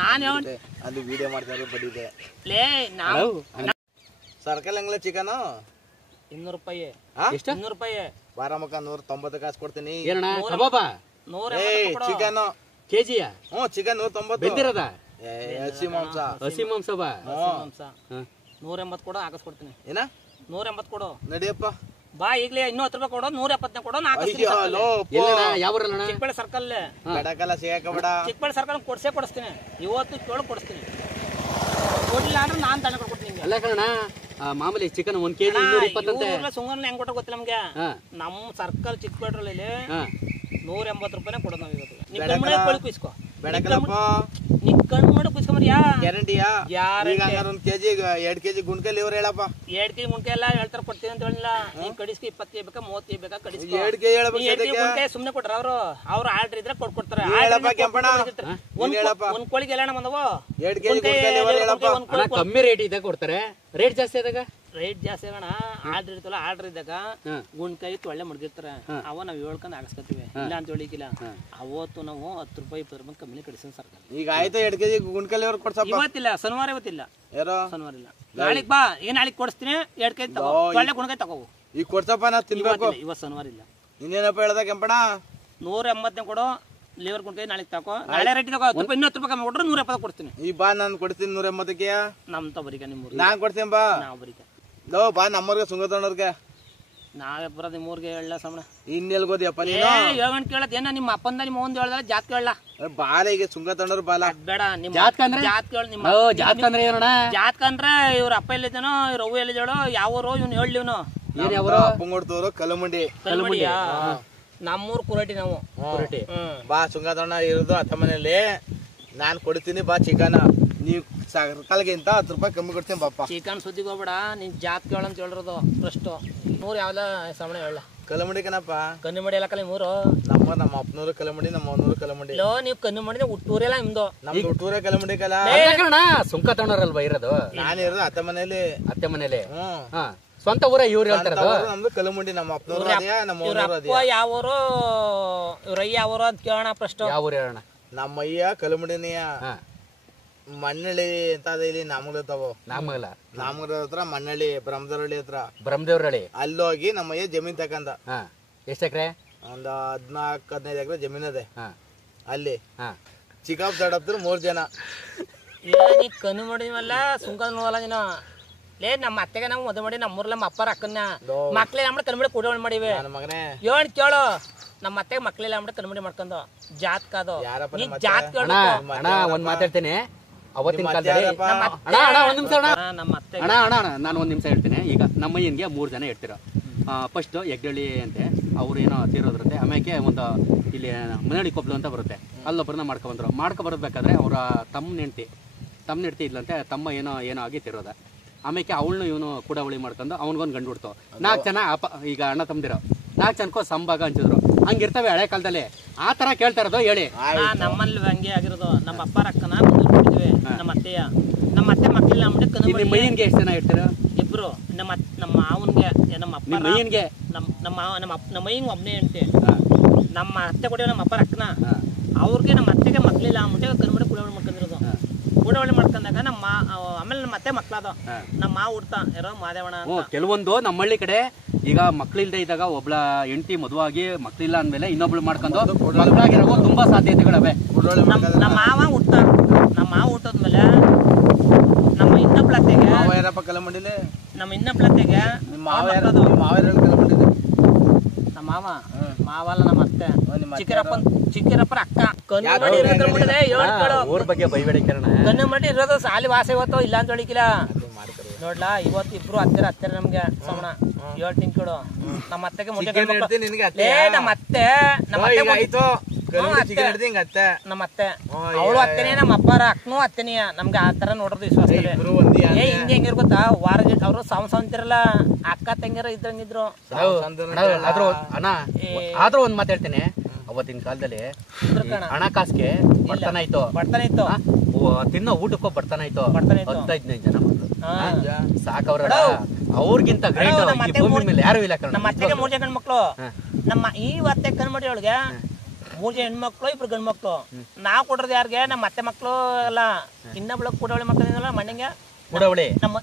ನಾನು ಅದು ವಿಡಿಯೋ ಮಾಡ್ತಾರೆ ಬಡಿದೆ ಲೇ ನಾವು ಸರ್ಕಲ್ ಹೆಂಗ್ಲ ಚಿಕನ್ 200 ರೂಪಾಯಿ. ಎಷ್ಟು? 200 ರೂಪಾಯಿ. ಬಾರಮ್ಮಕ್ಕ 190 ಕಾಸು ಕೊಡ್ತೀನಿ. ಏನಣ್ಣ ಕಬಾಬ? 180 ಚಿಕನ್ ಕೆಜಿಯ? ಚಿಕನ್ 190. ಬೆಂದಿರದ ಹಸಿ ಮಾಂಸ. ಹಸಿ ಮಾಂಸ ಬಾ. ಮಾಂಸ 180 ಕೊಡು, ಹಾಕಿಸ್ಕೊಡ್ತೀನಿ. ಏನ 180 ಕೊಡು. ನಡಿಯಪ್ಪ ಬಾ ಈಗಲೇ ಇನ್ನೂ 10 ರೂಪಾಯಿ ಕೊಡು, 170 ಕೊಡು, ಯಾವ್ರಲ್ಲ? ಚಿಕ್ಕಬಳ್ಳಿ ಸರ್ಕಲ್. ಬೆಡಕಲ್ಲ ಸಿಗಾಕಬೇಡ. ಚಿಕ್ಕಬಳ್ಳಿ ಸರ್ಕಲ್ ಕೊಡಿಸ್ತೀನಿ. ಇವತ್ತು ಕೇಳು ಕೊಡಿಸ್ತೀನಿ. ಕೊಡ್ಲಿಲ್ಲ ಅಂದ್ರೆ ನಾನು ತಂಡ ಕೊಡ್ತೀನಿ. ಅಲ್ಲ ಕಣ ಮಾಮೂಲಿ ಚಿಕನ್ 1 ಕೆಜಿ 220 ಸುಂಗರ್ನ ಹೆಂಗ್ ಕೊಟ್ಟ ಗೊತ್ತಿಲ್ಲ ನಮ್ಗೆ. ನಮ್ಮ ಸರ್ಕಲ್ ಚಿಕ್ಕಬಳ್ಳಾರಲ್ಲಿ 180 ರೂಪಾಯಿನೇ ಕೊಡೋದು ನಾವು ಇವತ್ತು. ನೀ ಕಣ್ಮುಡಿ ಕೋಳಿ ಕುಯ್ಸ್ಕೊ. ಬೆಡಕಲ್ಲಪ್ಪ ನೀ ಕಣ್ಮುಡಿ ಕುಯ್ಸ್ಕೊಂಬರ್ಯಾ? ಗ್ಯಾರಂಟಿಯಾ? ಈಗ 1 ಕೆಜಿ 2 ಕೆಜಿ ಗುಂಡ್ಕಲ್ಲಿ ಇವ್ರು ಹೇಳಪ್ಪ. 2 ಕೆಜಿ ಗುಂಡ್ಕೆ ಎಲ್ಲ ಹೇಳ್ತಾರ ಕೊಡ್ತೀನಿ ಅಂತ ಹೇಳಿಲ್ಲ. ನೀನ್ ಕಡಿಸ್ಕೊ 20 ಕೆಜಿ ಬೇಕಾ 30 ಕೆಜಿ ಬೇಕಾ ಕಡಿಸ್ಕೊ. 2 ಕೆಜಿ ಹೇಳಪ್ಪ. 2 ಕೆಜಿ ಗುಂಡ್ಕೆ ಸುಮ್ನೆ ಕೊಟ್ರ ಅವ್ರು ಆರ್ಡರ್ ಇದ್ರೆ ಕೊಡ್ತಾರೆ. ಹೇಳಪ್ಪ ಕೆಂಪಣ್ಣ. ಒಂದ್ ಕೋಳಿಗೆ ಎಲ್ಲ ಬಂದವು 2 ಕೆಜಿ ಗುಂಡ್ಕಲ್ಲಿ ಇವ್ರು ಹೇಳಪ್ಪ. ಕಮ್ಮಿ ರೇಟ್ ಇದ್ದಾಗ ಕೊಡ್ತಾರೆ, ರೇಟ್ ಜಾಸ್ತಿ ಆದಾಗ ರೇಟ್ ಜಾಸ್ತಿ ಆಗೋಣ. ಆರ್ಡರ್ ಇರ್ತಲ್ಲ, ಆರ್ಡರ್ ಇದ್ದಾಗ ಗುಂಡ್ಕಾಯಿ ಒಳ್ಳೆ ಮಡ್ಗಿರ್ತಾರೆ. ಅವ ನಾವ್ ಹೇಳ್ಕೊಂಡ್ ಹಾಕಿಸ್ಕೊತೀವಿ. ಇಲ್ಲ ಅಂತ ಹೇಳಿಕಿಲ್ಲ. ಅವತ್ತು ನಾವು 10 ರೂಪಾಯಿ 20 ರೂಪಾಯಿ ಕಮ್ಮಿ ಕಡಿಸ್ತೀವಿ ಸರ್ಕಾರ. ಈಗ ಆಯ್ತು 2 ಕೆಜಿ ಗುಂಡ್ಕಲ್ಲಿ ಅವ್ರು ಕೊಡ್ಸಪ್ಪ. ಇವತ್ತಿಲ್ಲ, ಶನಿವಾರ ಇವತ್ತಿಲ್ಲ. ಯಾರೋ ಶನಿವಾರ ಇಲ್ಲ. ನಾಳೆಗ್ ಬಾ, ನಾಳೆಗ್ ಕೊಡಿಸ್ತೀನಿ. 2 ಕೆಜಿ ತಗೋ, ಒಳ್ಳೆ ಗುಂಡ್ಕಾಯಿ ತಗೋ. ಈಗ ಕೊಡ್ಸಪ್ಪ, ನಾ ತಿನ್ಬೇಕು. ಇವತ್ತು ಶನಿವಾರ ಇಲ್ಲ. ಇನ್ನೇನಪ್ಪ ಹೇಳ್ದ ಕೆಂಪಣ್ಣ? 180 ಕೊಡು, ಲಿವರ್ ಗುಂಡ್ಕಾಯಿ ನಾಳೆಗ್ ತಗೋ. ನಾಳೆ ರೇಟ್ ತಗೋ. 10 ರೂಪಾಯಿ 200 ರೂಪಾಯಿ ಕಮ್ಮಿ ಕೊಟ್ರೆ 170 ಕೊಡ್ತೀನಿ. ಈ ಬಾ ನಾನು ಕೊಡ್ತೀನಿ 180ಕ್ಕೆ. ನಮ್ ತಬರಿಕ ನಿಮ್ಮೂರ್ ನಾನ್ ಕೊಡ್ತೀನಿ ಬಾ. ನಾವು ಬರಿಕ ಬಾ ನಮ್ಮೂರ್ಗೆ ಸುಂಗತಣ್ಣವ್ರಿಗೆ. ನಾವೇ ಬರೋದು ನಿಮ್ಮೂರ್ಗೆ ಹೇಳ ಸಮಣ. ಇನ್ನೆಲ್ಗೋದಿಯಪ್ಪ ನೀನು? ಹೇಳ್ಕೊಂಡ್ ಕೇಳತ್ ಏನ ನಿಮ್ಮ ಅಪ್ಪಂದ ನಿಮ್ಮ ಒಂದ್ ಹೇಳ್ದ ಜಾತ್ ಕೇಳಲ್ಲ. ಬಾಲ ಈಗ ಸುಂಗತಣ್ಣವ್ರು ಬಾಲ ಬೇಡ. ನಿಮ್ ಜಾತ್ಕ ಅಂದ್ರೆ ಜಾತ್ ಕೇಳ. ನಿಮ್ಮ ಜಾತ್ಕ ಅಂದ್ರೆ ಏನಣ್ಣ? ಜಾತ್ಕ ಅಂದ್ರೆ ಇವ್ರ ಅಪ್ಪ ಎಲ್ಲಿದ್ದಾನೋ, ಇವ್ರ ಅವ್ವ ಎಲ್ಲಿದ್ದಾಳೋ, ಯಾವೂರು ಇವ್ನು ಹೇಳಿ. ಇವನು ಏನ್ ಯಾವ್ರು? ಅಪ್ಪಂಗೊಡ್ತವ್ರು ಕಲಮುಂಡಿ. ಕಲ್ಮಡಿಯಾ? ನಮ್ಮೂರ್ ಕುರಟಿ. ನಾವು ಕುರಟಿ. ಬಾ ಸುಂಗತಣ್ಣ ಇರೋದು ಅತ್ತ ಮನೇಲಿ. ನಾನ್ ಕೊಡ್ತೀನಿ ಬಾ ಚಿಕನ್. ನೀವ್ ಸರ್ಕಲ್ಗಿಂತ 10 ರೂಪಾಯಿ ಕಮ್ಮಿ ಕೊಡ್ತೀನಿ ಬಾಪ. ಚಿಕನ್ ಸುದ್ದಿಗೆ ಹೋಗ್ಬೇಡ. ನೀನ್ ಜಾತ್ ಕೇಳ ಅಂತ ಹೇಳಿರೋದು ಫಸ್ಟ್. ಮೂರ್ ಯಾವ್ದ ಸಮಣ ಹೇಳ. ಕಲಮುಂಡಿ ಕಣಪ್ಪ. ಕನ್ನಿಮಡಿ ಎಲ್ಲ ಕಲಿ ಮೂರು. ನಮ್ಮ ಅಪ್ಪನೂರು ಕಲಮುಂಡಿ, ನಮ್ಮ ಅವನೂರು ಕಲಮುಂಡಿ. ಲೋ ನೀವ್ ಕನ್ನಿಮಡಿ ಹುಟ್ಟೂರೆಲ್ಲ ನಿಮ್ದು. ನಮ್ದು ಹುಟ್ಟೂರೇ ಕಲಮುಂಡಿ ಕಲ. ಸುಂಕ ತಗೊಂಡ್ರಲ್ವಾ ಇರೋದು? ನಾನು ಇರೋದು ಅತ್ತ ಮನೇಲಿ. ಅತ್ತೆ ಮನೇಲಿ. ಸ್ವಂತ ಊರ ಇವ್ರು ಹೇಳ್ತಾರ. ನಮ್ದು ಕಲಮುಂಡಿ, ನಮ್ಮ ಅಪ್ಪನೂರು ನಮ್ಮ ಅಪ್ಪ ಯಾವೂರು, ಇವ್ರ ಅಯ್ಯ ಯಾವೂರು ಅಂತ ಕೇಳೋಣ ಫಸ್ಟ್. ಯಾವ ಊರು ಹೇಳೋಣ? ನಮ್ಮ ಅಯ್ಯ ಕಲಮುಂಡಿನಿಯ. ಮಣ್ಣಳ್ಳಿ ಅಂತ ಅದ ಇಲ್ಲಿ ನಾಮಗಲತ್ತವ. ನಾಮಗಲ ಹತ್ರ ಮಣ್ಣಳ್ಳಿ, ಬ್ರಹ್ಮದೇವ್ರಳ್ಳಿ ಹತ್ರ. ಬ್ರಹ್ಮದೇವ್ರಳ್ಳಿ ಅಲ್ಲಿ ಹೋಗಿ ನಮ್ಮ ಅಯ್ಯ ಜಮೀನ್ ತಕಂದ. ಎಷ್ಟ್ ಎಕರೆ? ಒಂದು 14-15 ಎಕರೆ ಜಮೀನ್ ಅದೇ. ಅಲ್ಲಿ ಚಿಕ್ಕಪ್ಪ ದೊಡ್ಡಪ್ಪ 3 ಜನ. ನೀ ಕಣ್ಣು ಮಾಡಿದ್ವಲ್ಲ ಸುಂಕ ನೋಡಲ್ಲ ನೀನು. ಲೇ ನಮ್ಮ ಅತ್ತೆಗೆ ನಾವು ಮದುವೆ ಮಾಡಿ ನಮ್ಮೂರ್ಲ ನಮ್ಮ ಅಪ್ಪರ ಅಕ್ಕನ್ನ ಮಕ್ಳೇ ನಮ್ಮ ಕಣ್ಮಡಿ ಕೂಡಿ ಮಾಡಿವಿ. ಮಗನೇ ಹೇಳಿ ಕೇಳು. ನಮ್ಮ ಅತ್ತೆಗೆ ಮಕ್ಳೆಲ್ಲ ನಮ್ಮ ಕಣ್ಮಡಿ ಮಾಡ್ಕೊಂಡು ಜಾತ್ಕ ಅದು. ಜಾತ್ ಕೇಳ. ಒಂದ್ ಮಾತಾಡ್ತೇನೆ. ಅವತ್ತಿನ ಕಾಲದಲ್ಲಿ ನಮ್ಮ ಅತ್ತೆ ನಾನು 1 ನಿಮಿಷ ಹೇಳ್ತೇನೆ. ಈಗ ನಮ್ಮ ಅಯ್ಯನ್ಗೆ 3 ಜನ ಇರ್ತೀರ. ಫಸ್ಟ್ ಹೆಗ್ಡಳ್ಳಿ ಅಂತೆ, ಅವ್ರು ಏನೋ ತೀರೋದ್ರಂತೆ. ಆಮೇಲೆ ಒಂದು ಇಲ್ಲಿ ಮನಹಳ್ಳಿ ಕೊಪ್ಪಲು ಅಂತ ಬರುತ್ತೆ, ಅಲ್ಲೊಬ್ಬರನ್ನ ಮಾಡ್ಕೊ ಬರಬೇಕಾದ್ರೆ ಅವರ ತಮ್ಮನ ಹೆಂಡತಿ ಇದ್ಲಂತೆ. ತಮ್ಮ ಏನೋ ಆಗಿ ತೀರೋದ. ಆಮೇಲೆ ಅವಳನ್ನು ಇವನು ಕೂಡವಳಿ ಮಾಡ್ಕೊಂಡು ಅವ್ನಿಗೊಂದು ಗಂಡು ಹುಡ್ತು. 4 ಜನ ಈಗ ಅಣ್ಣ ತಮ್ಮದಿರೋ 4 ಜನಕ್ಕೂ ಸಂಭಾಗ ಹಂಚಿದ್ರು. ಹಂಗಿರ್ತವೆ ಹಳೆ ಕಾಲದಲ್ಲಿ. ಆ ತರ ಕೇಳ್ತಾ ಇರೋದು ಹೇಳಿ. ನಮ್ಮಲ್ಲಿ ಹಂಗೆ ಆಗಿರೋದು. ನಮ್ಮ ಅಪ್ಪರ ಅಕ್ಕನ ಮುಂದಿದ್ವಿ. ನಮ್ಮ ಅತ್ತೆ ಮಕ್ಳಿಲ್ಲ ನಿಮ್ಮ ಮೈಯನ್ಗೆ ಎಷ್ಟು ಜನ ಇರ್ತೀರ? ಇಬ್ರು. ನಮ್ಮ ಮಾವನ್ಗೆ, ನಮ್ಮ ಅಪ್ಪ ಮೈಯನ್ಗೆ, ನಮ್ಮ ಮೈಯಿಂಗ್ ಒಬ್ಬನೇ ಹೆಂಡತಿ. ನಮ್ಮ ಅತ್ತೆ ಕೊಡಿ ನಮ್ಮ ಅಪ್ಪರ ಅಕ್ಕನ. ಅವ್ರಿಗೆ ನಮ್ಮ ಅತ್ತೆಗೆ ಮಕ್ಳಿಲ್ಲ ಅಂದ್ಬಿಟ್ಟು ಕರ್ಮಡಿ ಕೂಡವಳಿ ಮಾಡ್ಕೊಂಡಿರೋದು. ಕೂಡವಳಿ ಮಾಡ್ಕೊಂಡಾಗ ಆಮೇಲೆ ನಮ್ಮ ಅತ್ತೆ ಮಕ್ಳಾದ. ನಮ್ಮ ಮಾವ ಹುಡ್ತಾ ಯಾರೋ ಮಾದೇವಣ್ಣ. ಕೆಲವೊಂದು ನಮ್ಮಳ್ಳಿ ಕಡೆ ಈಗ ಮಕ್ಳಿಲ್ದೆ ಇದ್ದಾಗ ಒಬ್ಳ ಹೆಂಡತಿ ಮದುವಾಗಿ ಮಕ್ಳಿಲ್ಲ ಅಂದ್ಮೇಲೆ ಇನ್ನೊಬ್ಳು ಮಾಡ್ಕೊಂಡು ಮಕ್ಕಳಾಗಿರೋ ತುಂಬಾ ಸಾಧ್ಯತೆಗಳವೆ. ನಮ್ಮ ಮಾವ ಹುಟ್ಟೋದ್ಮೇಲೆ ನಮ್ಮ ಇನ್ನೊಬ್ಳತ್ತೆಗೆ ಕಲಮುಂಡಿಲಿ ನಮ್ಮ ಇನ್ನೊಬ್ಳತ್ತೆಗೆ ನಮ್ಮ ಮಾವಲ್ಲ ನಮ್ಮ ಅತ್ತೆ ಚಿಕ್ಕಿರಪ್ಪನ ಅಕ್ಕ. ಊರ್ ಬಗ್ಗೆ ಬೈಬೇಡಿ. ಕಣ್ಣು ಮಾಡಿ ಇರೋದು ಸಾಲಿ ವಾಸ ಇವತ್ತು ಇಲ್ಲ ಅಂತ ಹೇಳಿಕಿಲ್ಲ ನೋಡ್ಲಾ. ಇವತ್ತು ಇಬ್ರು ಹತ್ತಿರ ನಮ್ಗೆ ಸಮಣ. ಹೇಳ್ತೀನಿ ಕೇಳು. ನಮ್ಮ ಅತ್ತೆಗೆ ನಮ್ಮ ಅತ್ತೆ ಅವಳು ಅತ್ತೆನೇ, ನಮ್ಮ ಅಪ್ಪರ ಅಕ್ಕನೂ ಅತ್ತೆನೆಯ. ನಮ್ಗೆ ಆ ತರ ನೋಡೋದು ವಿಶ್ವಾಸ. ಹಿಂಗೆ ಹೆಂಗಿರ್ ಗೊತ್ತಾ, ವಾರ ಅವ್ರು ಸಾವಂತಿರಲ್ಲ, ಅಕ್ಕ ತಂಗಿರ ಇದ್ರಂಗಿದ್ರು. ಆದ್ರೂ ಒಂದ್ ಮಾತು ಹೇಳ್ತೇನೆ. ಅವತ್ತಿನ ಕಾಲದಲ್ಲಿ ಹಣಕಾಸಿಗೆ ಬಡತನ ಇತ್ತು. ತಿನ್ನೋ ಊಟಕ್ಕೂ ಬಡತನ ಇತ್ತು. 15 ಜನ ಮಕ್ಕಳು ಸಾಕವ್ರ. ಅವ್ರಿಗಿಂತ ಯಾರು ಇಲ್ಲ. ನಮ್ಮ ಅತ್ತೆಗೆ 3 ಜನ ಮಕ್ಕಳು. ನಮ್ಮ ಈ ಅತ್ತೆ ಕಣ್ಮಡಿ ಒಳಗೆ 3 ಜನ ಹೆಣ್ಮಕ್ಳು 2 ಗಂಡು ಮಕ್ಳು. ನಾವು ಕೊಡ್ರದು ಯಾರಿಗೆ ನಮ್ಮ ಅತ್ತೆ ಮಕ್ಳು ಎಲ್ಲ ಇನ್ನೊಬ್ಳು ಕೂಡವಳಿ ಮಕ್ಕಳಿಂದಲ್ಲ ಮಣ್ಣಿಗೆ ಕೂಡವಳಿ ನಮ್ಮ